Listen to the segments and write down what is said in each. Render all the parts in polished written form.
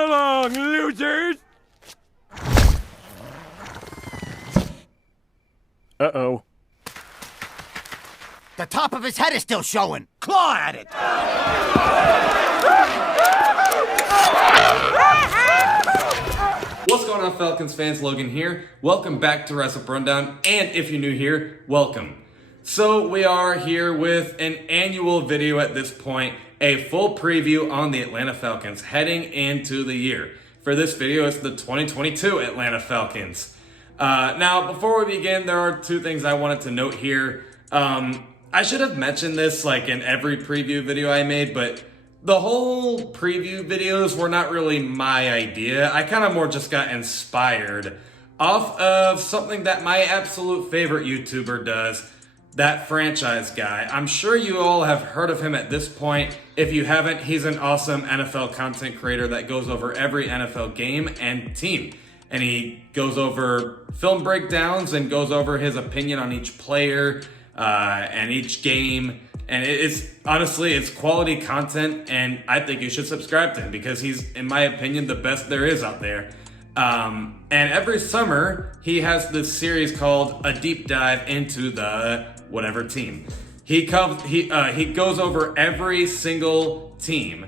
So long, losers! Uh-oh. The top of his head is still showing. Claw at it! What's going on, Falcons fans? Logan here. Welcome back to Wrestling Rundown, and if you're new here, welcome. So we are here with an annual video at this point, a full preview on the Atlanta Falcons heading into the year. For this video, it's the 2022 Atlanta Falcons. Now, before we begin, there are two things I wanted to note here. I should have mentioned this like in every preview video I made, but the whole preview videos were not really my idea. I kind of more just got inspired off of something that my absolute favorite YouTuber does, that Franchise Guy. I'm sure you all have heard of him at this point. If you haven't, he's an awesome NFL content creator that goes over every NFL game and team. And he goes over film breakdowns and goes over his opinion on each player and each game. And it's honestly, it's quality content, and I think you should subscribe to him because he's, in my opinion, the best there is out there. And every summer, he has this series called A Deep Dive into the whatever team. He goes over every single team,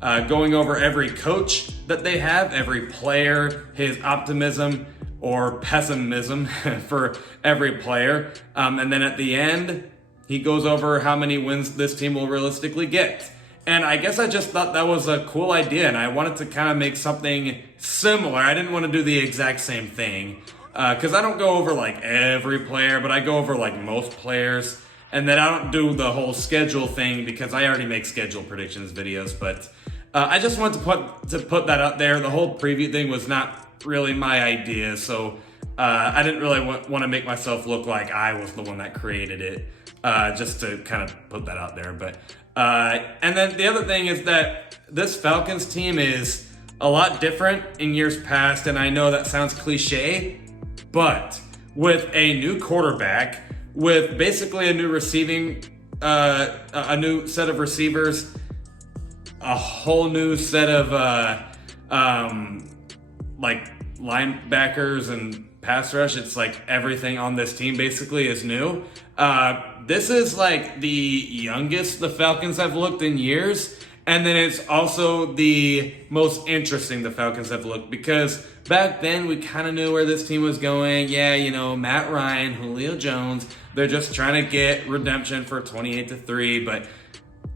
going over every coach that they have, every player, his optimism or pessimism for every player. And then at the end, he goes over how many wins this team will realistically get. And I guess I just thought that was a cool idea, and I wanted to kind of make something similar. I didn't want to do the exact same thing, because I don't go over like every player, but I go over like most players. And then I don't do the whole schedule thing because I already make schedule predictions videos. But I just wanted to put that out there. The whole preview thing was not really my idea, so I didn't really want to make myself look like I was the one that created it. Just to kind of put that out there. But and then the other thing is that this Falcons team is a lot different in years past, and I know that sounds cliche, but with a new quarterback, with basically a new receiving, a new set of receivers, a whole new set of like linebackers and pass rush. It's like everything on this team basically is new. This is like the youngest the Falcons have looked in years. And then it's also the most interesting the Falcons have looked, because back then we kind of knew where this team was going. Yeah, you know, Matt Ryan, Julio Jones, they're just trying to get redemption for 28-3. But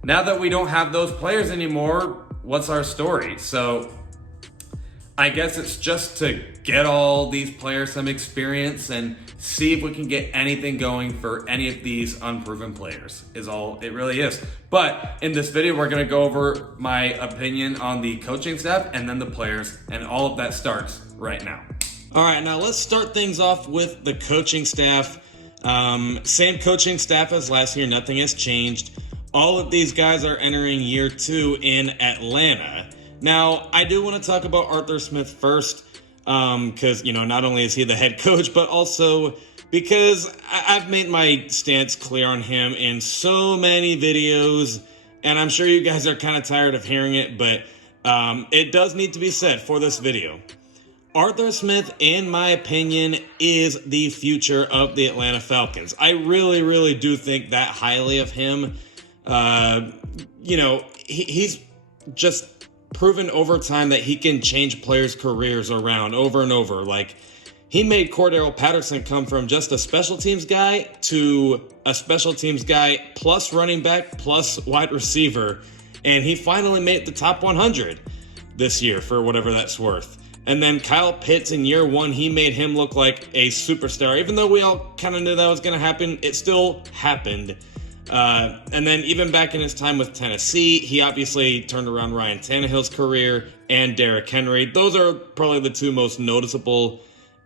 now that we don't have those players anymore, what's our story? So I guess it's just to get all these players some experience and see if we can get anything going for any of these unproven players, is all it really is. But in this video, we're going to go over my opinion on the coaching staff and then the players, and all of that starts right now. All right, now let's start things off with the coaching staff. Same coaching staff as last year, nothing has changed. All of these guys are entering year 2 in Atlanta. Now, I do want to talk about Arthur Smith first, because, you know, not only is he the head coach, but also because I've made my stance clear on him in so many videos, and I'm sure you guys are kind of tired of hearing it, but it does need to be said for this video. Arthur Smith, in my opinion, is the future of the Atlanta Falcons. I really, really do think that highly of him. You know, he's just proven over time that he can change players' careers around over and over. Like, he made Cordero Patterson come from just a special teams guy to a special teams guy plus running back plus wide receiver. And he finally made the top 100 this year, for whatever that's worth. And then Kyle Pitts in year 1, he made him look like a superstar. Even though we all kind of knew that was going to happen, it still happened. And then even back in his time with Tennessee, he obviously turned around Ryan Tannehill's career and Derrick Henry. Those are probably the two most noticeable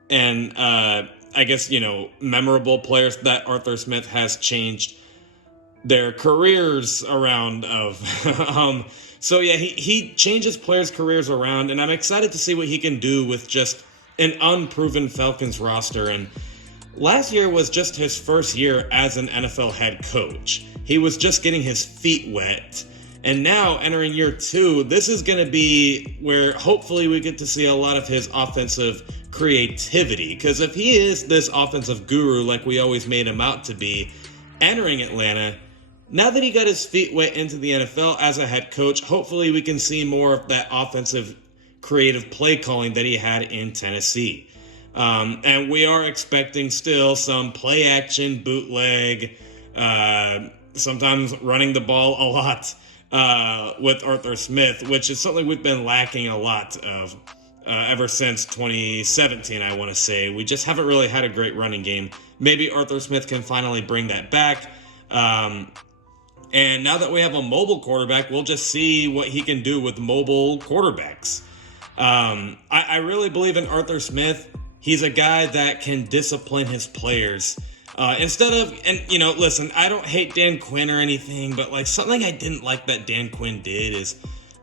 and, I guess, you know, memorable players that Arthur Smith has changed their careers around of. So yeah, he changes players' careers around, and I'm excited to see what he can do with just an unproven Falcons roster. And last year was just his first year as an NFL head coach. He was just getting his feet wet, And now entering year 2, this is going to be where hopefully we get to see a lot of his offensive creativity. Because if he is this offensive guru like we always made him out to be, entering Atlanta, now that he got his feet wet into the NFL as a head coach, hopefully we can see more of that offensive creative play calling that he had in Tennessee. And we are expecting still some play action, bootleg, sometimes running the ball a lot with Arthur Smith, which is something we've been lacking a lot of ever since 2017, I want to say. We just haven't really had a great running game. Maybe Arthur Smith can finally bring that back. And now that we have a mobile quarterback, we'll just see what he can do with mobile quarterbacks. I really believe in Arthur Smith. He's a guy that can discipline his players. Listen, I don't hate Dan Quinn or anything, but like something I didn't like that Dan Quinn did is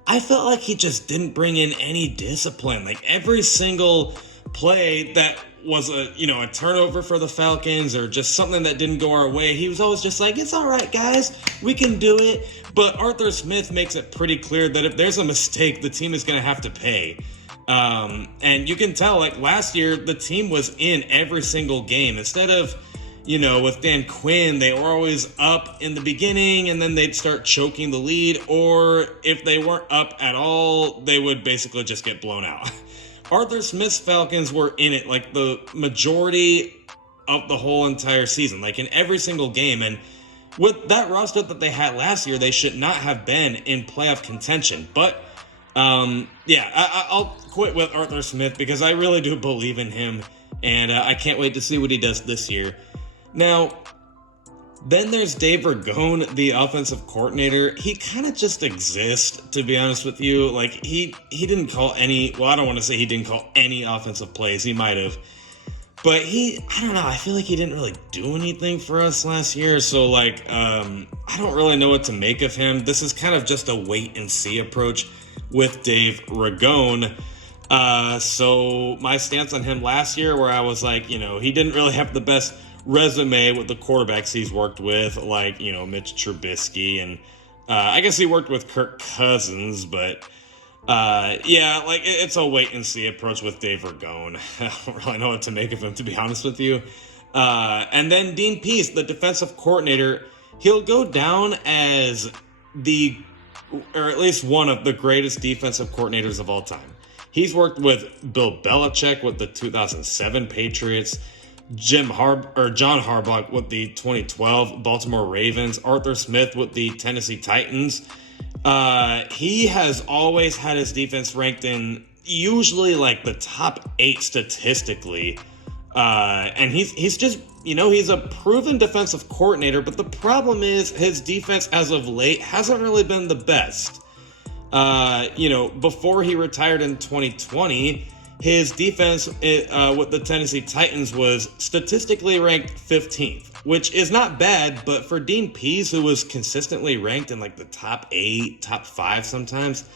I felt like he just didn't bring in any discipline. Like every single play that was a turnover for the Falcons or just something that didn't go our way, he was always just like, it's all right, guys, we can do it. But Arthur Smith makes it pretty clear that if there's a mistake, the team is going to have to pay. And you can tell, like last year, the team was in every single game. Instead of, with Dan Quinn, they were always up in the beginning and then they'd start choking the lead. Or if they weren't up at all, they would basically just get blown out. Arthur Smith's Falcons were in it like the majority of the whole entire season, like in every single game. And with that roster that they had last year, they should not have been in playoff contention. But I'll quit with Arthur Smith because I really do believe in him. And I can't wait to see what he does this year. Now, then there's Dave Vergon, the offensive coordinator. He kind of just exists, to be honest with you. Like, he didn't call any... Well, I don't want to say he didn't call any offensive plays. He might have. But I don't know. I feel like he didn't really do anything for us last year. So, I don't really know what to make of him. This is kind of just a wait-and-see approach with Dave Vergon. So, my stance on him last year, where I was like, he didn't really have the best resume with the quarterbacks he's worked with, like, Mitch Trubisky, and I guess he worked with Kirk Cousins, but it's a wait-and-see approach with Dave Vergon. I don't really know what to make of him, to be honest with you. And then Dean Pease, the defensive coordinator, he'll go down as or at least one of the greatest defensive coordinators of all time. He's worked with Bill Belichick with the 2007 Patriots, John Harbaugh with the 2012 Baltimore Ravens, Arthur Smith with the Tennessee Titans. He has always had his defense ranked in usually like the top 8 statistically. And he's just, he's a proven defensive coordinator, but the problem is his defense as of late hasn't really been the best. Before he retired in 2020, his defense with the Tennessee Titans was statistically ranked 15th, which is not bad, but for Dean Pease, who was consistently ranked in like the top 8, top 5 sometimes,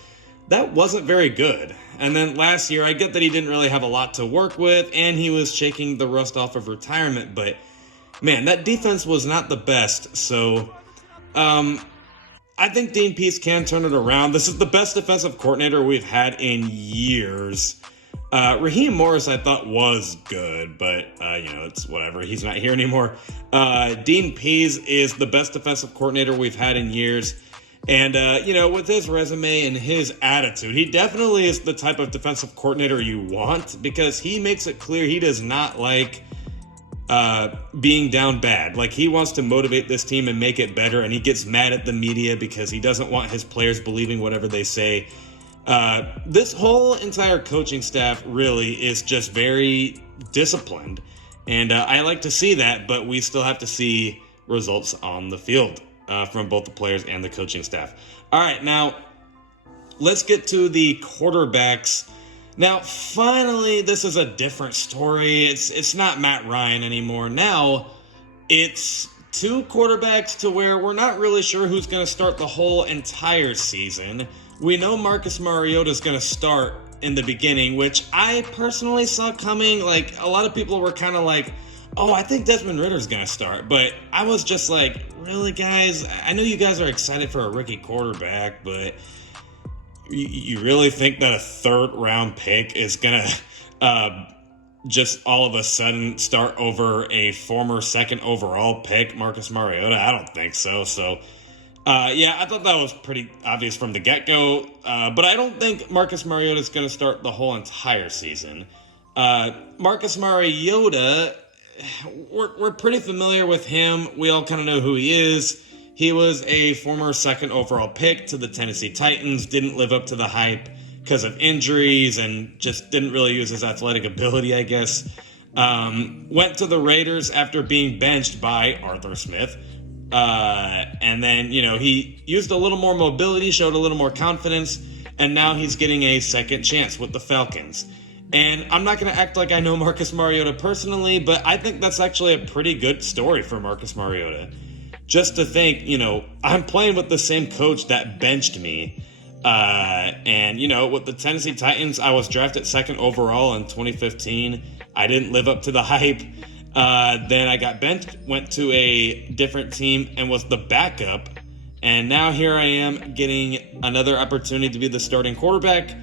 that wasn't very good. And then last year, I get that he didn't really have a lot to work with, and he was shaking the rust off of retirement, but man, that defense was not the best. So, I think Dean Pease can turn it around. This is the best defensive coordinator we've had in years. Raheem Morris, I thought, was good, but, it's whatever. He's not here anymore. Dean Pease is the best defensive coordinator we've had in years. And, with his resume and his attitude, he definitely is the type of defensive coordinator you want because he makes it clear he does not like being down bad. Like, he wants to motivate this team and make it better, and he gets mad at the media because he doesn't want his players believing whatever they say. This whole entire coaching staff really is just very disciplined, and I like to see that, but we still have to see results on the field from both the players and the coaching staff. All right, now let's get to the quarterbacks. Now, finally, this is a different story. It's not Matt Ryan anymore. Now, it's 2 quarterbacks to where we're not really sure who's going to start the whole entire season. We know Marcus Mariota is going to start in the beginning, which I personally saw coming. Like, a lot of people were kind of like, oh, I think Desmond Ritter's going to start. But I was just like, really, guys? I know you guys are excited for a rookie quarterback, but you really think that a third-round pick is going to just all of a sudden start over a former second overall pick, Marcus Mariota? I don't think so. So, yeah, I thought that was pretty obvious from the get-go. But I don't think Marcus Mariota is going to start the whole entire season. Marcus Mariota, we're pretty familiar with him. We all kind of know who he is. He was a former second overall pick to the Tennessee Titans, didn't live up to the hype because of injuries and just didn't really use his athletic ability, I guess. Went to the Raiders after being benched by Arthur Smith. And then, he used a little more mobility, showed a little more confidence, and now he's getting a second chance with the Falcons. And I'm not going to act like I know Marcus Mariota personally, but I think that's actually a pretty good story for Marcus Mariota. Just to think, I'm playing with the same coach that benched me. And, with the Tennessee Titans, I was drafted second overall in 2015. I didn't live up to the hype. Then I got benched, went to a different team, and was the backup. And now here I am getting another opportunity to be the starting quarterback.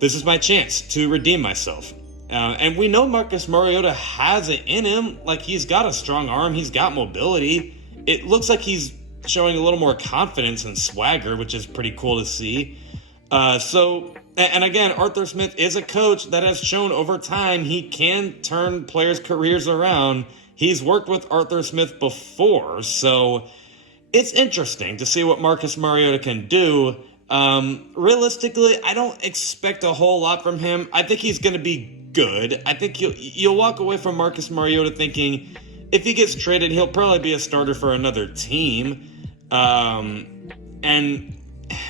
This is my chance to redeem myself. And we know Marcus Mariota has it in him. Like, he's got a strong arm. He's got mobility. It looks like he's showing a little more confidence and swagger, which is pretty cool to see. And again, Arthur Smith is a coach that has shown over time he can turn players' careers around. He's worked with Arthur Smith before, so it's interesting to see what Marcus Mariota can do. Realistically, I don't expect a whole lot from him. I think he's going to be good. I think you'll walk away from Marcus Mariota thinking if he gets traded, he'll probably be a starter for another team. And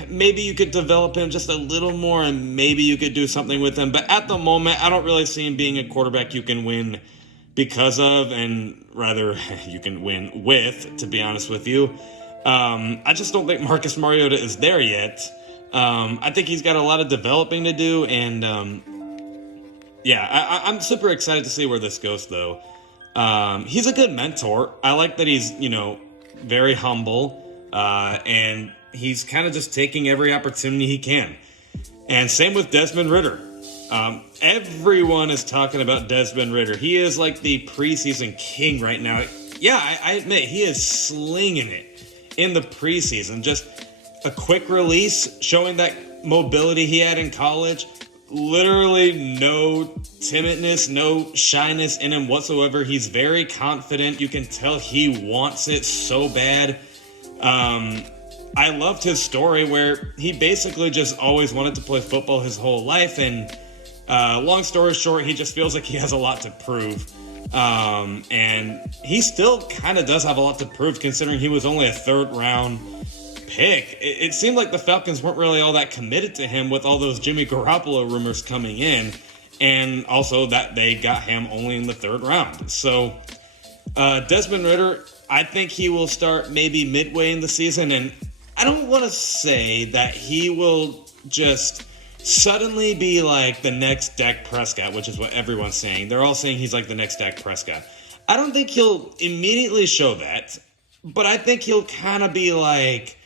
maybe you could develop him just a little more and maybe you could do something with him. But at the moment, I don't really see him being a quarterback you can win because of, and rather you can win with, to be honest with you. I just don't think Marcus Mariota is there yet. I think he's got a lot of developing to do. And I'm super excited to see where this goes, though. He's a good mentor. I like that he's, very humble. And he's kind of just taking every opportunity he can. And same with Desmond Ritter. Everyone is talking about Desmond Ritter. He is like the preseason king right now. Yeah, I admit, he is slinging it in the preseason. Just a quick release showing that mobility he had in college. Literally no timidness, no shyness in him whatsoever. He's very confident. You can tell he wants it so bad. I loved his story where he basically just always wanted to play football his whole life. And long story short, he just feels like he has a lot to prove. And he still kind of does have a lot to prove considering he was only a third-round pick. It seemed like the Falcons weren't really all that committed to him with all those Jimmy Garoppolo rumors coming in. And also that they got him only in the third round. So Desmond Ritter, I think he will start maybe midway in the season. And I don't want to say that he will just suddenly be like the next Dak Prescott, which is what everyone's saying. They're all saying he's like the next Dak Prescott. I don't think he'll immediately show that, but I think he'll kind of be like,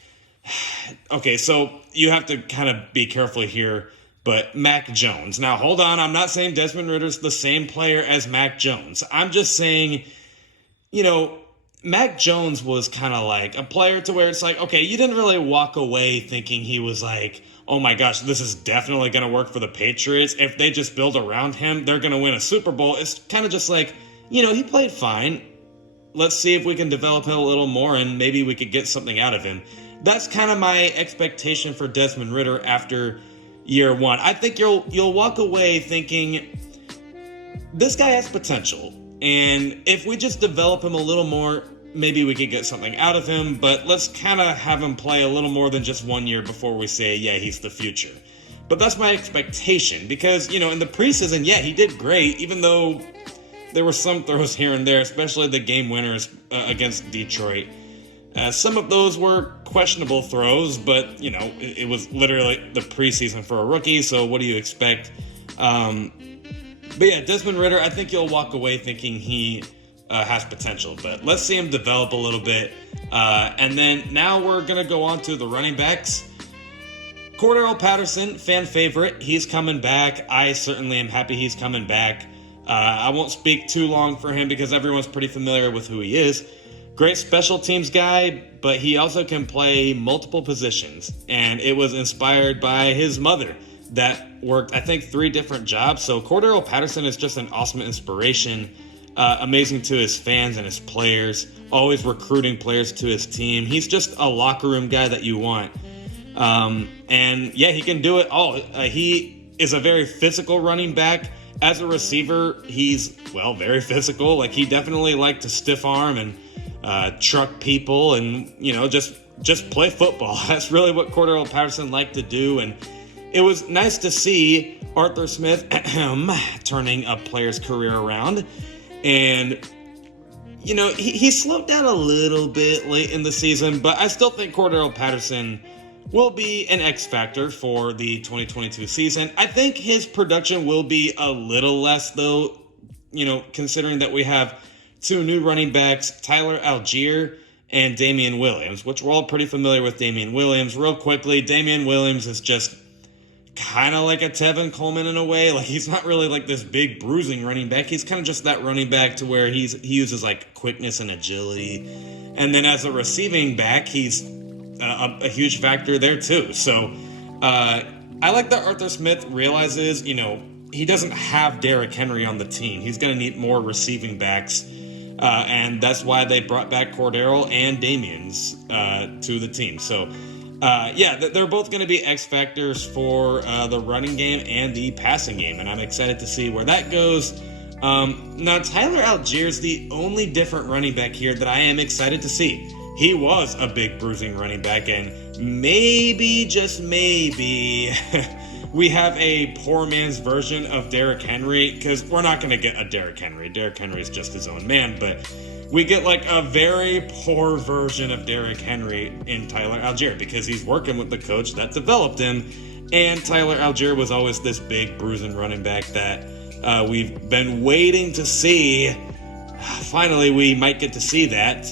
okay, so you have to kind of be careful here, but Mac Jones. Now, hold on. I'm not saying Desmond Ritter's the same player as Mac Jones. I'm just saying, Mac Jones was kind of like a player to where it's like, okay, you didn't really walk away thinking he was like, oh my gosh, this is definitely going to work for the Patriots. If they just build around him, they're going to win a Super Bowl. It's kind of just like, he played fine. Let's see if we can develop him a little more and maybe we could get something out of him. That's kind of my expectation for Desmond Ritter after year one. I think you'll walk away thinking this guy has potential. And if we just develop him a little more, maybe we could get something out of him. But let's kind of have him play a little more than just 1 year before we say, yeah, he's the future. But that's my expectation because, in the preseason, yeah, he did great, even though there were some throws here and there, especially the game winners against Detroit. Some of those were questionable throws, but, it was literally the preseason for a rookie, so what do you expect? But yeah, Desmond Ritter, I think you'll walk away thinking he has potential. But let's see him develop a little bit. And then now we're going to go on to the running backs. Cordarrelle Patterson, fan favorite. He's coming back. I certainly am happy he's coming back. I won't speak too long for him because everyone's pretty familiar with who he is. Great special teams guy, but he also can play multiple positions. And it was inspired by his mother that worked, I think, 3 different jobs. So Cordarrelle Patterson is just an awesome inspiration. Amazing to his fans and his players. Always recruiting players to his team. He's just a locker room guy that you want. And yeah, he can do it all. He is a very physical running back. As a receiver, he's, well, very physical. Like, he definitely liked to stiff arm and truck people and, you know, just play football. That's really what Cordarrelle Patterson liked to do. And it was nice to see Arthur Smith turning a player's career around. And, you know, he slowed down a little bit late in the season, but I still think Cordarrelle Patterson will be an X factor for the 2022 season. I think his production will be a little less, though, you know, considering that we have 2 new running backs, Tyler Algiere and Damien Williams, which we're all pretty familiar with Damien Williams. Real quickly, Damien Williams is just kind of like a Tevin Coleman in a way. Like, he's not really like this big bruising running back. He's kind of just that running back to where he uses like quickness and agility. And then as a receiving back, he's a huge factor there too. So I like that Arthur Smith realizes, you know, he doesn't have Derrick Henry on the team. He's going to need more receiving backs. And that's why they brought back Cordarrelle and Damien's to the team. So yeah, they're both going to be X factors for the running game and the passing game. And I'm excited to see where that goes. Now, Tyler Algiere is the only different running back here that I am excited to see. He was a big bruising running back, and maybe, just maybe, we have a poor man's version of Derrick Henry, because we're not going to get a Derrick Henry. Derrick Henry is just his own man, but we get like a very poor version of Derrick Henry in Tyler Algiere, because he's working with the coach that developed him, and Tyler Algiere was always this big bruising running back that we've been waiting to see. Finally, we might get to see that.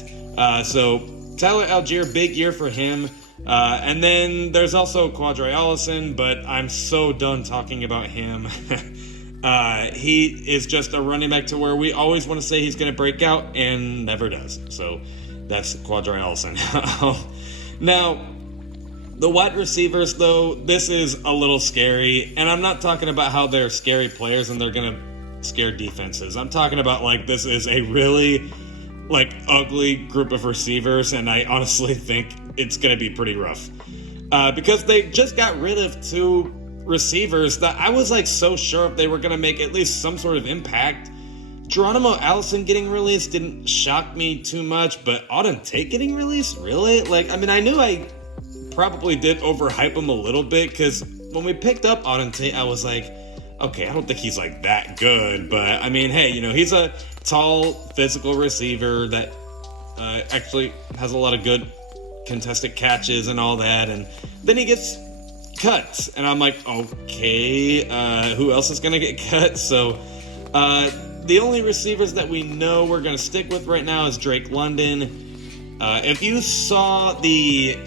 So Tyler Algiere, big year for him. And then there's also Quadri Allison, but I'm so done talking about him. He is just a running back to where we always want to say he's going to break out and never does. So that's Quadri Allison. Now, the wide receivers, though, this is a little scary. And I'm not talking about how they're scary players and they're going to scare defenses. I'm talking about, like, this is a really, like, ugly group of receivers, and I honestly think it's going to be pretty rough. Because they just got rid of 2 receivers that I was, like, so sure if they were going to make at least some sort of impact. Geronimo Allison getting released didn't shock me too much, but Auden Tate getting released? Really? Like, I mean, I knew I probably did overhype him a little bit, because when we picked up Auden Tate, I was like, okay, I don't think he's, like, that good, but, I mean, hey, you know, he's a tall, physical receiver that actually has a lot of good contested catches and all that, and then he gets cut, and I'm like, okay, who else is going to get cut? So the only receivers that we know we're going to stick with right now is Drake London. If you saw the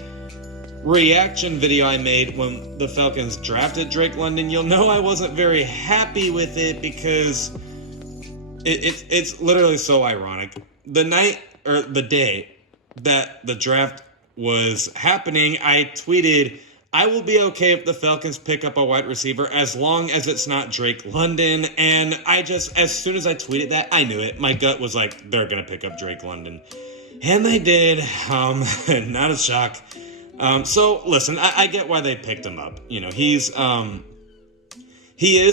reaction video I made when the Falcons drafted Drake London, you'll know I wasn't very happy with it, because it's literally so ironic. The night, or the day that the draft was happening, I tweeted, I will be okay if the Falcons pick up a wide receiver as long as it's not Drake London. And I just, as soon as I tweeted that, I knew it. My gut was like, they're going to pick up Drake London. And they did. Not a shock. So listen, I get why they picked him up. You know, he is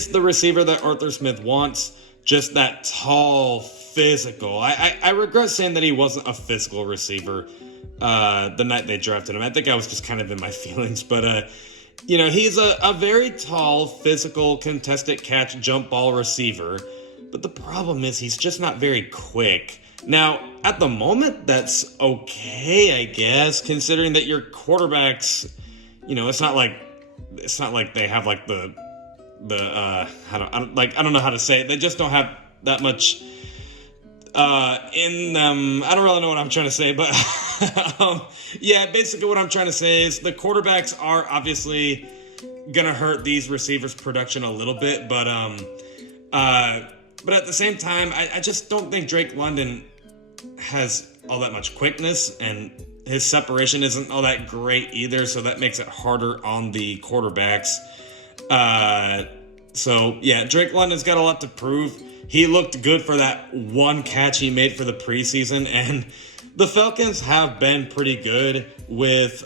the receiver that Arthur Smith wants. Just that tall, physical. I regret saying that he wasn't a physical receiver the night they drafted him. I think I was just kind of in my feelings. But, you know, he's a very tall, physical, contested catch, jump ball receiver. But the problem is he's just not very quick. Now, at the moment, that's okay, I guess, considering that your quarterbacks, you know, it's not like they have like I don't know how to say it. They just don't have that much I don't really know what I'm trying to say, but yeah, basically what I'm trying to say is the quarterbacks are obviously gonna hurt these receivers' production a little bit, but at the same time, I just don't think Drake London has all that much quickness, and his separation isn't all that great either, so that makes it harder on the quarterbacks. So yeah, Drake London's got a lot to prove. He looked good for that one catch he made for the preseason, and the Falcons have been pretty good with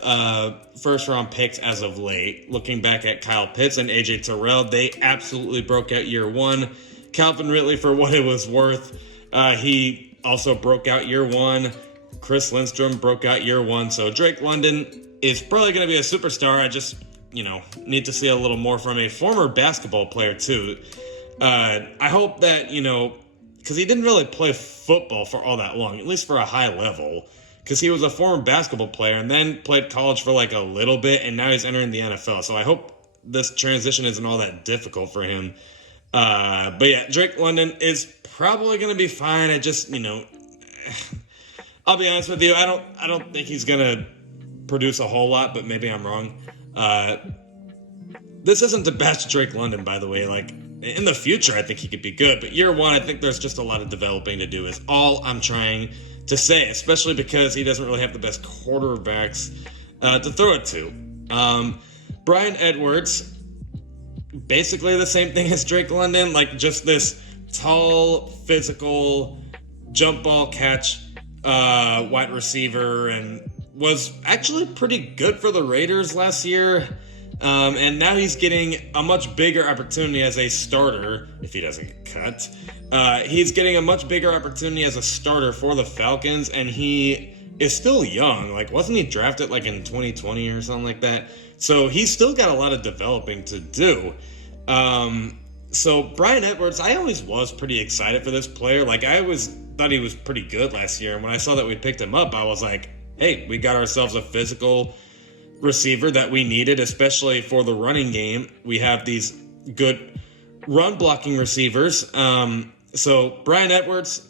first-round picks as of late. Looking back at Kyle Pitts and AJ Tyrell, they absolutely broke out year one. Calvin Ridley, for what it was worth, he also broke out year one. Chris Lindstrom broke out year one. So Drake London is probably going to be a superstar. I just, need to see a little more from a former basketball player, too. I hope that, because he didn't really play football for all that long, at least for a high level, because he was a former basketball player and then played college for like a little bit, and now he's entering the NFL. So I hope this transition isn't all that difficult for him. But yeah, Drake London is probably going to be fine. I just, I'll be honest with you, I don't think he's going to produce a whole lot, but maybe I'm wrong. This isn't to bash Drake London, by the way. Like, in the future, I think he could be good. But year one, I think there's just a lot of developing to do, is all I'm trying to say, especially because he doesn't really have the best quarterbacks to throw it to. Bryan Edwards, basically the same thing as Drake London, like just this tall, physical, jump ball catch wide receiver, and was actually pretty good for the Raiders last year. And now he's getting a much bigger opportunity as a starter, if he doesn't get cut. He's getting a much bigger opportunity as a starter for the Falcons, and he is still young. Like, wasn't he drafted like in 2020 or something like that? So he's still got a lot of developing to do. So Bryan Edwards, I always was pretty excited for this player. Like, I always thought he was pretty good last year, and when I saw that we picked him up, I was like, hey, we got ourselves a physical receiver that we needed, especially for the running game. We have these good run blocking receivers. So Bryan Edwards,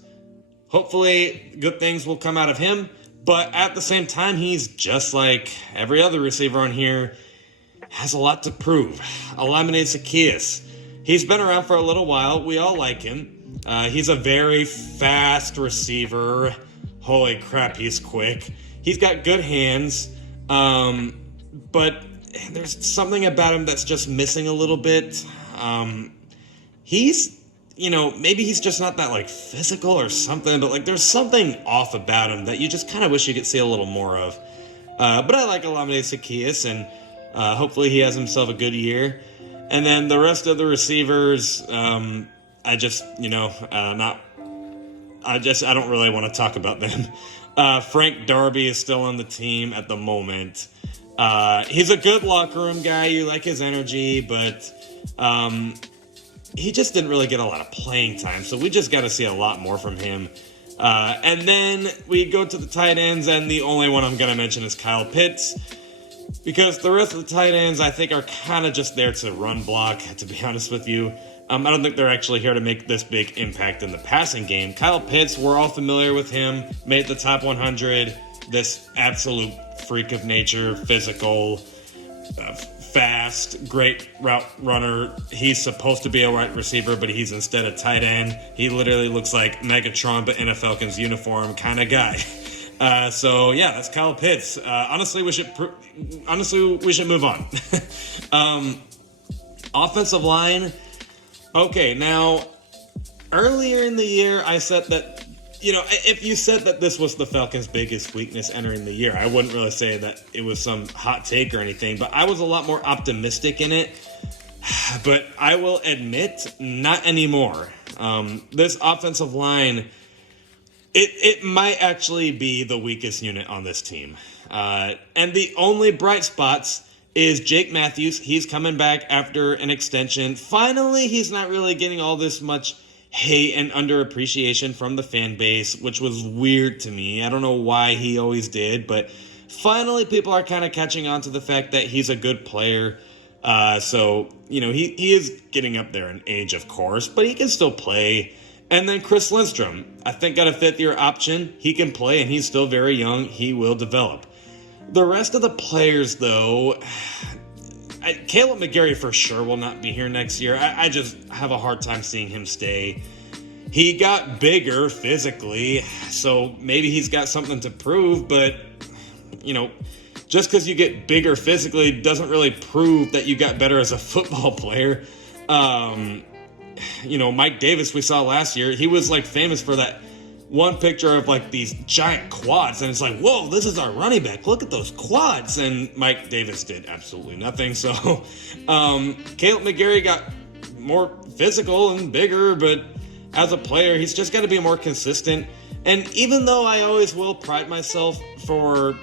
hopefully good things will come out of him. But at the same time, he's just like every other receiver on here, has a lot to prove. Olamide Zaccheaus, he's been around for a little while. We all like him. He's a very fast receiver. Holy crap, he's quick. He's got good hands. But there's something about him that's just missing a little bit. He's, maybe he's just not that, like, physical or something, but, like, there's something off about him that you just kind of wish you could see a little more of. But I like Olamide Zaccheaus, and hopefully he has himself a good year. And then the rest of the receivers, I don't really want to talk about them. Frank Darby is still on the team at the moment. He's a good locker room guy. You like his energy, but he just didn't really get a lot of playing time. So we just got to see a lot more from him. And then we go to the tight ends, and the only one I'm going to mention is Kyle Pitts, because the rest of the tight ends, I think, are kind of just there to run block, to be honest with you. I don't think they're actually here to make this big impact in the passing game. Kyle Pitts, we're all familiar with him, made the top 100, this absolute freak of nature, physical, fast, great route runner. He's supposed to be a wide receiver, but he's instead a tight end. He literally looks like Megatron, but in a Falcons uniform kind of guy. So yeah, that's Kyle Pitts. Honestly, we should move on. Offensive line. Okay, now, earlier in the year, I said that, if you said that this was the Falcons' biggest weakness entering the year, I wouldn't really say that it was some hot take or anything, but I was a lot more optimistic in it. But I will admit, not anymore. This offensive line, it might actually be the weakest unit on this team. And the only bright spots is Jake Matthews. He's coming back after an extension. Finally, he's not really getting all this much hate and underappreciation from the fan base, which was weird to me. I don't know why he always did, but finally people are kind of catching on to the fact that he's a good player. So, he is getting up there in age, of course, but he can still play. And then Chris Lindstrom, I think, got a 5th-year option. He can play, and he's still very young. He will develop. The rest of the players, though, Caleb Mcgarry for sure will not be here next year. I just have a hard time seeing him stay. He got bigger physically, so maybe he's got something to prove, but, just because you get bigger physically doesn't really prove that you got better as a football player. Mike Davis we saw last year, he was famous for that one picture of these giant quads, and it's whoa, this is our running back, look at those quads, and Mike Davis did absolutely nothing. So Caleb Mcgarry got more physical and bigger, but as a player he's just got to be more consistent. And even though I always will pride myself for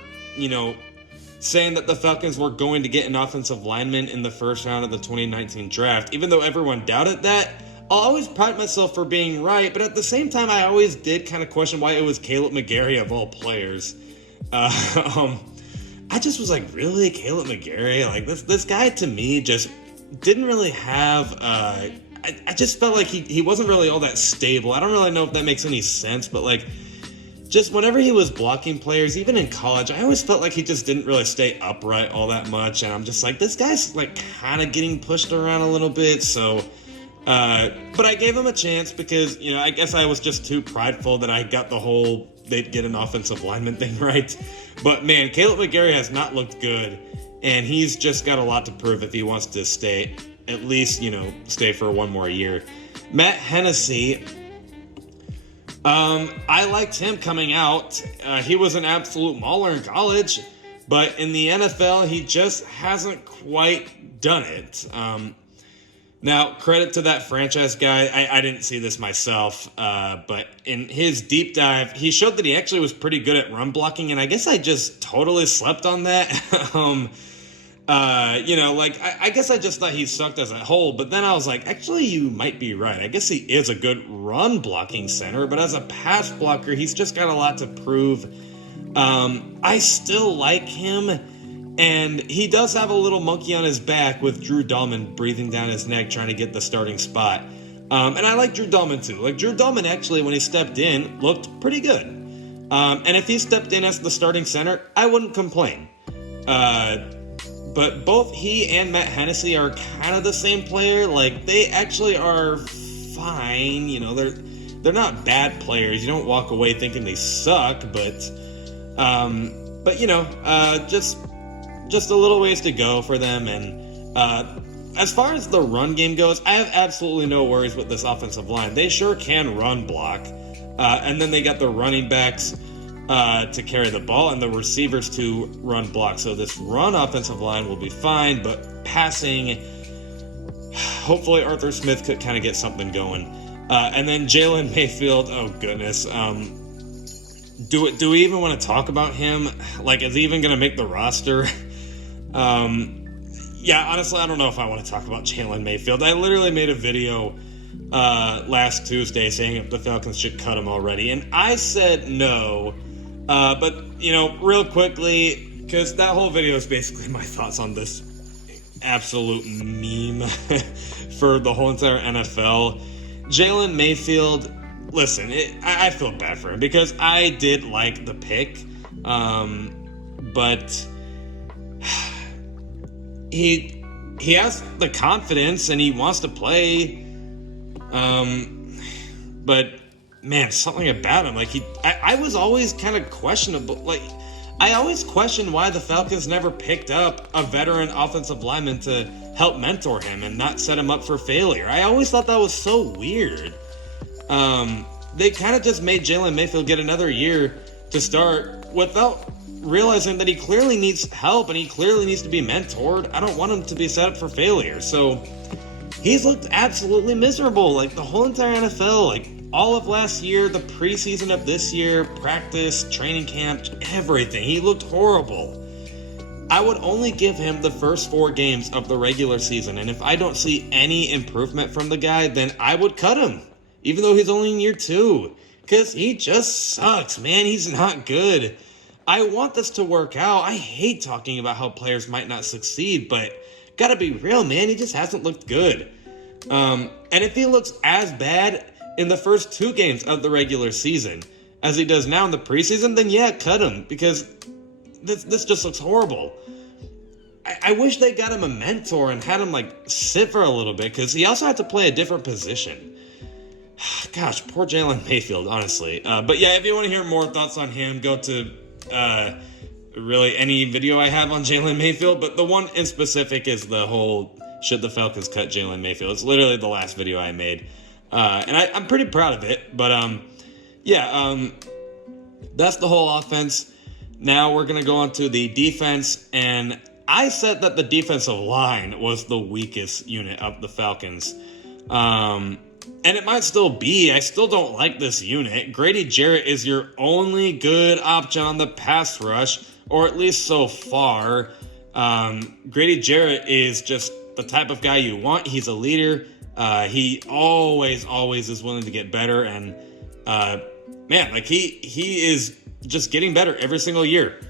saying that the Falcons were going to get an offensive lineman in the first round of the 2019 draft, even though everyone doubted that, I'll always pride myself for being right, but at the same time, I always did kind of question why it was Caleb Mcgarry of all players. I just was really? Caleb Mcgarry? This guy to me just didn't really have, I just felt like he wasn't really all that stable. I don't really know if that makes any sense, but just whenever he was blocking players, even in college, I always felt like he just didn't really stay upright all that much, and I'm just this guy's kind of getting pushed around a little bit, so... but I gave him a chance because, I guess I was just too prideful that I got the whole they'd get an offensive lineman thing right. But, man, Caleb Mcgarry has not looked good, and he's just got a lot to prove if he wants to stay, at least, stay for one more year. Matt Hennessy, I liked him coming out. He was an absolute mauler in college, but in the NFL, he just hasn't quite done it. Now, credit to that franchise guy. I didn't see this myself, but in his deep dive, he showed that he actually was pretty good at run blocking, and I guess I just totally slept on that. I guess I just thought he sucked as a whole, but then I was actually, you might be right. I guess he is a good run blocking center, but as a pass blocker, he's just got a lot to prove. I still like him. And he does have a little monkey on his back with Drew Dahlman breathing down his neck trying to get the starting spot. And I like Drew Dahlman too. Drew Dahlman actually, when he stepped in, looked pretty good. And if he stepped in as the starting center, I wouldn't complain. But both he and Matt Hennessy are kind of the same player. They actually are fine. They're not bad players. You don't walk away thinking they suck, but just a little ways to go for them. And as far as the run game goes, I have absolutely no worries with this offensive line. They sure can run block. And then they got the running backs to carry the ball and the receivers to run block. So this run offensive line will be fine, but passing, hopefully Arthur Smith could kind of get something going. And then Jaylen Mayfield, oh goodness. Do we even want to talk about him? Is he even going to make the roster? Honestly, I don't know if I want to talk about Jaylen Mayfield. I literally made a video last Tuesday saying if the Falcons should cut him already, and I said no. But real quickly, because that whole video is basically my thoughts on this absolute meme for the whole entire NFL. Jaylen Mayfield, listen, I feel bad for him because I did like the pick, but he has the confidence and he wants to play, but man, something about him, I was always kind of questionable. I always questioned why the Falcons never picked up a veteran offensive lineman to help mentor him and not set him up for failure. I always thought that was so weird. They kind of just made Jaylen Mayfield get another year to start without realizing that he clearly needs help and he clearly needs to be mentored. I don't want him to be set up for failure. So he's looked absolutely miserable. The whole entire NFL, all of last year, the preseason of this year, practice, training camp, everything. He looked horrible. I would only give him the first 4 games of the regular season, and if I don't see any improvement from the guy, then I would cut him, even though he's only in year 2, because he just sucks, man. He's not good. I want this to work out. I hate talking about how players might not succeed, but gotta be real, man. He just hasn't looked good. And if he looks as bad in the first 2 games of the regular season as he does now in the preseason, then yeah, cut him, because this just looks horrible. I wish they got him a mentor and had him like sit for a little bit, because he also had to play a different position. Gosh, poor Jalen Mayfield, honestly. But yeah, if you want to hear more thoughts on him, go to really any video I have on Jalen Mayfield. But the one in specific is the whole should the Falcons cut Jalen Mayfield. It's literally the last video I made. And I'm pretty proud of it. But that's the whole offense. Now we're going to go on to the defense. And I said that the defensive line was the weakest unit of the Falcons. And it might still be. I still don't like this unit. Grady Jarrett is your only good option on the pass rush, or at least so far. Grady Jarrett is just the type of guy you want. He's a leader. He always is willing to get better. And, he is just getting better every single year.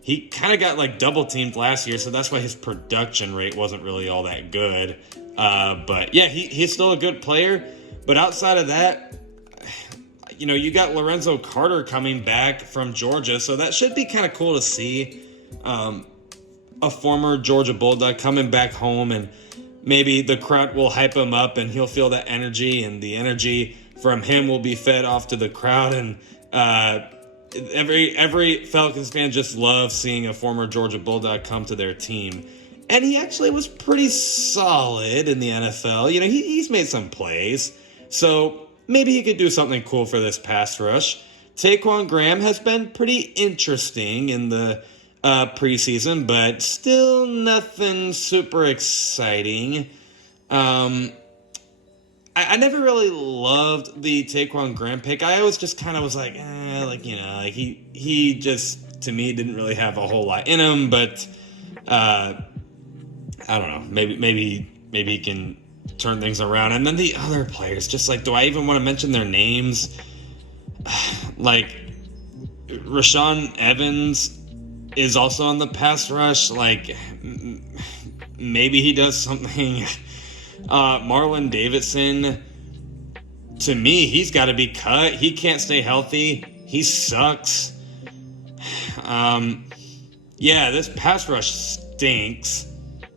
He kind of got like double teamed last year, so that's why his production rate wasn't really all that good. But yeah, he's still a good player. But outside of that, you got Lorenzo Carter coming back from Georgia, so that should be kind of cool to see. A former Georgia Bulldog coming back home, and maybe the crowd will hype him up and he'll feel that energy, and the energy from him will be fed off to the crowd. And every Falcons fan just loves seeing a former Georgia Bulldog come to their team. And he actually was pretty solid in the NFL. He's made some plays. So maybe he could do something cool for this pass rush. Taquan Graham has been pretty interesting in the preseason, but still nothing super exciting. I never really loved the Taquan Graham pick. I always just kind of was like, he just, to me, didn't really have a whole lot in him. But I don't know. Maybe he can turn things around. And then the other players, just like, do I even want to mention their names? Like, Rashaan Evans is also on the pass rush. Like, maybe he does something. Marlon Davidson, to me, he's got to be cut. He can't stay healthy. He sucks. This pass rush stinks.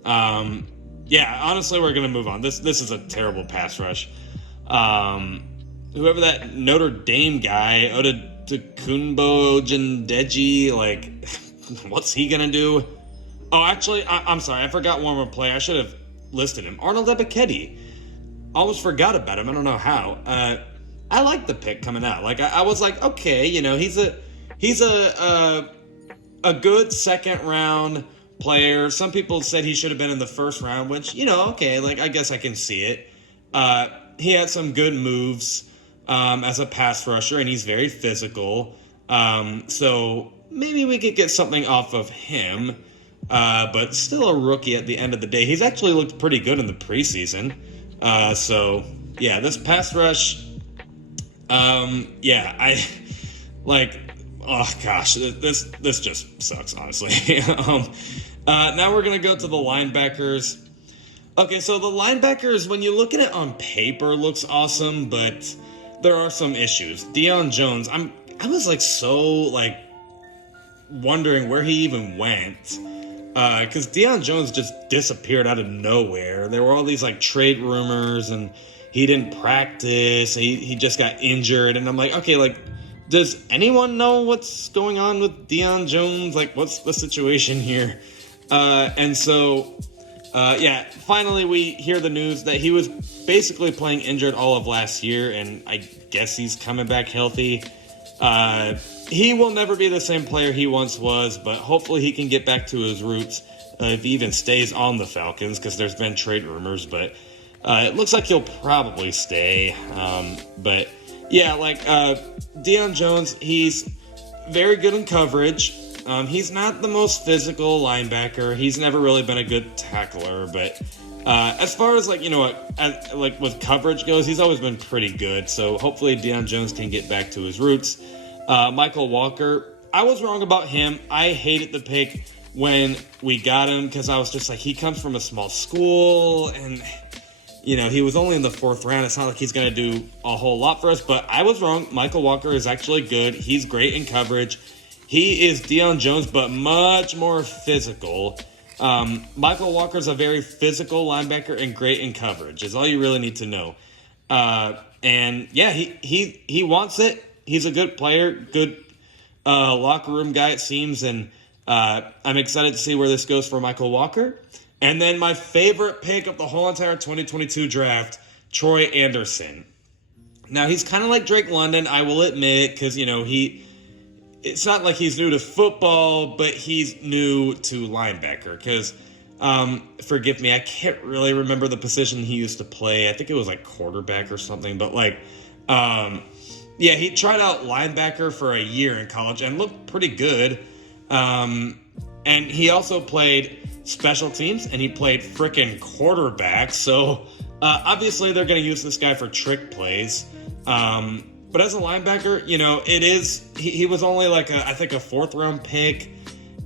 Honestly, we're going to move on. This is a terrible pass rush. Whoever that Notre Dame guy, Odekunbo Jindeji, like, what's he going to do? Oh, actually, I'm sorry. I forgot one more player. I should have listed him. Arnold Ebiketie. Almost forgot about him. I don't know how. I like the pick coming out. Like, I was like, okay, he's a good second round player. Some people said he should have been in the first round, which, okay, like, I guess I can see it. He had some good moves as a pass rusher, and he's very physical. So maybe we could get something off of him. But still a rookie at the end of the day. He's actually looked pretty good in the preseason. This pass rush, I like, oh gosh, this just sucks, honestly. Now we're going to go to the linebackers. Okay, so the linebackers, when you look at it on paper, looks awesome, but there are some issues. Deion Jones, I was like so like wondering where he even went. Because Deion Jones just disappeared out of nowhere. There were all these like trade rumors, and he didn't practice. He just got injured, and I'm like, okay, like, does anyone know what's going on with Deion Jones? Like, what's the situation here? Finally we hear the news that he was basically playing injured all of last year, and I guess he's coming back healthy. He will never be the same player he once was, but hopefully he can get back to his roots if he even stays on the Falcons, because there's been trade rumors, but it looks like he'll probably stay. Deion Jones, he's very good in coverage. He's not the most physical linebacker. He's never really been a good tackler, but as far as with coverage goes, he's always been pretty good. So hopefully Deion Jones can get back to his roots. Michael Walker, I was wrong about him. I hated the pick when we got him, because I was just like, he comes from a small school, and he was only in the 4th round. It's not like he's going to do a whole lot for us, but I was wrong. Michael Walker is actually good. He's great in coverage. He is Deion Jones, but much more physical. Michael Walker's a very physical linebacker and great in coverage is all you really need to know. And yeah, he wants it. He's a good player, good locker room guy, it seems, and I'm excited to see where this goes for Michael Walker. And then my favorite pick of the whole entire 2022 draft, Troy Anderson. Now, he's kind of like Drake London, I will admit, because, it's not like he's new to football, but he's new to linebacker. Because, forgive me, I can't really remember the position he used to play. I think it was like quarterback or something. But, he tried out linebacker for a year in college and looked pretty good. And he also played special teams, and he played frickin' quarterback. So, obviously, they're going to use this guy for trick plays. But as a linebacker, he was only I think a 4th round pick,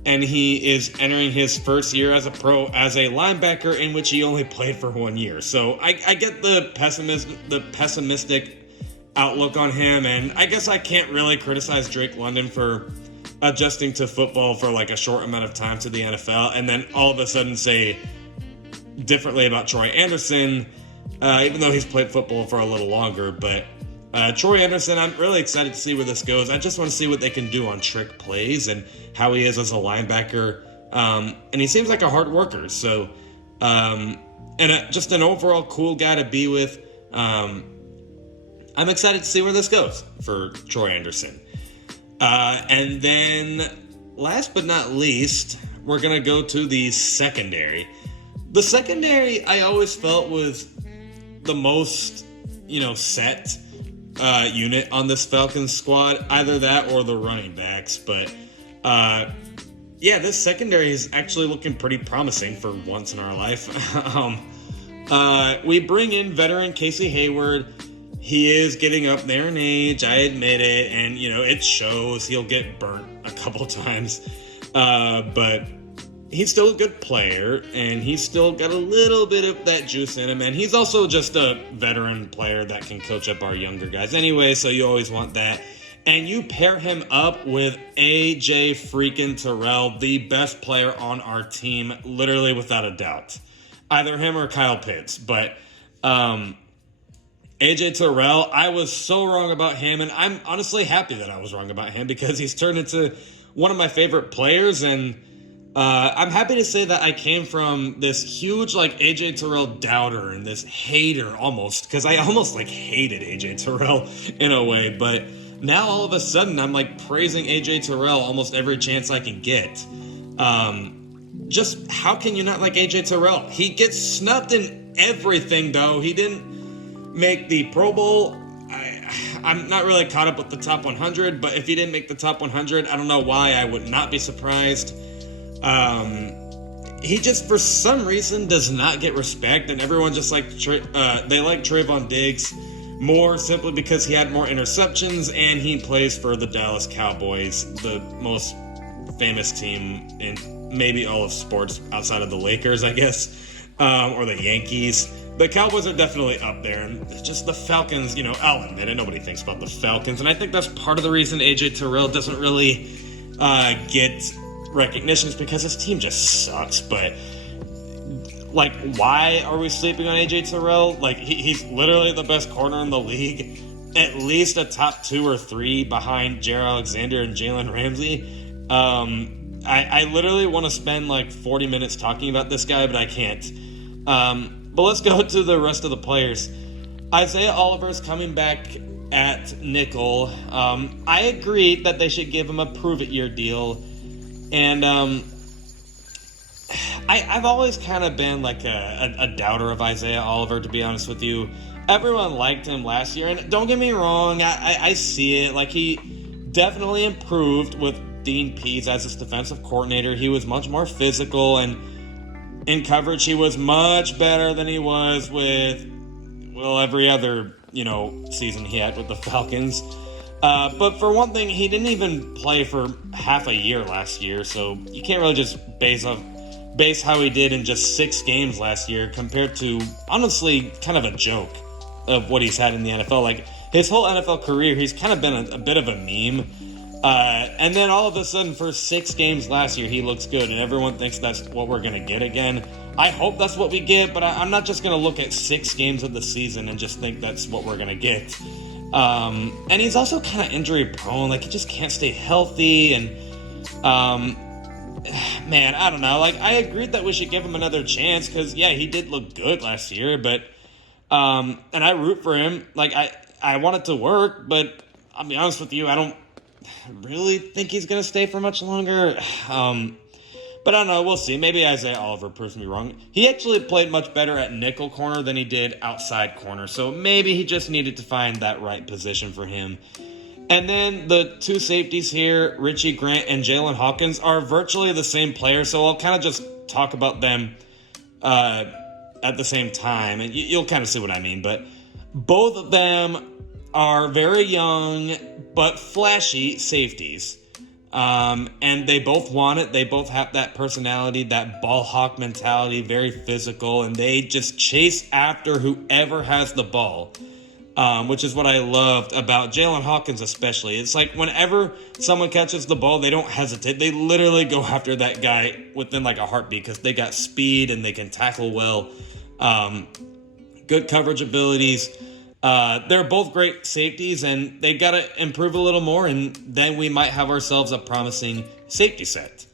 and he is entering his first year as a pro as a linebacker, in which he only played for 1 year. So I get the pessimistic outlook on him, and I guess I can't really criticize Drake London for adjusting to football for a short amount of time to the NFL, and then all of a sudden say differently about Troy Anderson, even though he's played football for a little longer. But Troy Anderson, I'm really excited to see where this goes. I just want to see what they can do on trick plays and how he is as a linebacker. And he seems like a hard worker. So, just an overall cool guy to be with. I'm excited to see where this goes for Troy Anderson. And then, last but not least, we're going to go to the secondary. The secondary, I always felt, was the most, set unit on this Falcons squad. Either that or the running backs. But, this secondary is actually looking pretty promising for once in our life. We bring in veteran Casey Hayward. He is getting up there in age, I admit it, and, it shows. He'll get burnt a couple times, but he's still a good player, and he's still got a little bit of that juice in him, and he's also just a veteran player that can coach up our younger guys anyway, so you always want that. And you pair him up with AJ freaking Tyrell, the best player on our team, literally without a doubt. Either him or Kyle Pitts, but AJ Tyrell, I was so wrong about him, and I'm honestly happy that I was wrong about him because he's turned into one of my favorite players, and I'm happy to say that I came from this huge AJ Tyrell doubter and this hater almost, because I almost hated AJ Tyrell in a way, but now all of a sudden I'm praising AJ Tyrell almost every chance I can get. Just how can you not like AJ Tyrell? He gets snubbed in everything though. He didn't make the Pro Bowl. I'm not really caught up with the top 100, but if he didn't make the top 100, I don't know why. I would not be surprised. He just, for some reason, does not get respect, and everyone just they like Trayvon Diggs more simply because he had more interceptions, and he plays for the Dallas Cowboys, the most famous team in maybe all of sports outside of the Lakers, I guess, or the Yankees. The Cowboys are definitely up there, and just the Falcons, I'll admit it, nobody thinks about the Falcons, and I think that's part of the reason AJ Tyrell doesn't really get recognition is because his team just sucks, but why are we sleeping on AJ Tyrell? He's literally the best corner in the league, at least a top 2 or 3 behind Jared Alexander and Jalen Ramsey. I literally want to spend 40 minutes talking about this guy, but I can't. But let's go to the rest of the players. Isaiah Oliver's coming back at nickel. I agree that they should give him a prove-it-year deal. And I've always kind of been a doubter of Isaiah Oliver, to be honest with you. Everyone liked him last year, and don't get me wrong, I see it. He definitely improved with Dean Pease as his defensive coordinator. He was much more physical, and in coverage, he was much better than he was with, every other, season he had with the Falcons. But for one thing, he didn't even play for half a year last year, so you can't really just base off base how he did in just 6 games last year compared to, honestly, kind of a joke of what he's had in the NFL. Like, his whole NFL career, he's kind of been a bit of a meme. And then all of a sudden, for 6 games last year, he looks good, and everyone thinks that's what we're going to get again. I hope that's what we get, but I'm not just going to look at 6 games of the season and just think that's what we're going to get. And he's also kind of injury prone. Like, he just can't stay healthy, and man, I don't know. Like, I agreed that we should give him another chance because, yeah, he did look good last year, but and I root for him. Like, I want it to work, but I'll be honest with you, I don't really think he's going to stay for much longer. But I don't know. We'll see. Maybe Isaiah Oliver proves me wrong. He actually played much better at nickel corner than he did outside corner, so maybe he just needed to find that right position for him. And then the 2 safeties here, Richie Grant and Jalen Hawkins, are virtually the same player, so I'll kind of just talk about them at the same time, and you'll kind of see what I mean. But both of them are very young but flashy safeties. And they both want it. They both have that personality, that ball hawk mentality, very physical, and they just chase after whoever has the ball, which is what I loved about Jalen Hawkins especially. It's like whenever someone catches the ball, they don't hesitate. They literally go after that guy within like a heartbeat because they got speed and they can tackle well, good coverage abilities. They're both great safeties, and they've got to improve a little more, and then we might have ourselves a promising safety set.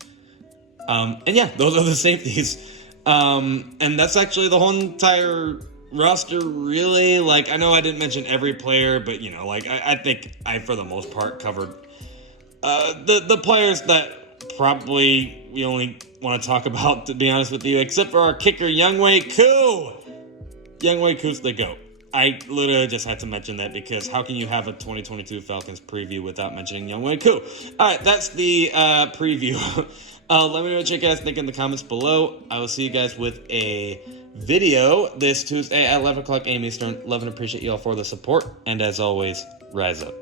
And yeah, those are the safeties. And that's actually the whole entire roster, really. Like, I know I didn't mention every player, but, you know, like, I think I, for the most part, covered the players that probably we only want to talk about, to be honest with you, except for our kicker, Younghoe Koo. Younghoe Koo's the GOAT. I literally just had to mention that because how can you have a 2022 Falcons preview without mentioning Younghoe Koo? All right, that's the preview. Let me know what you guys think in the comments below. I will see you guys with a video this Tuesday at 11 o'clock a.m. Eastern. Love and appreciate you all for the support. And as always, rise up.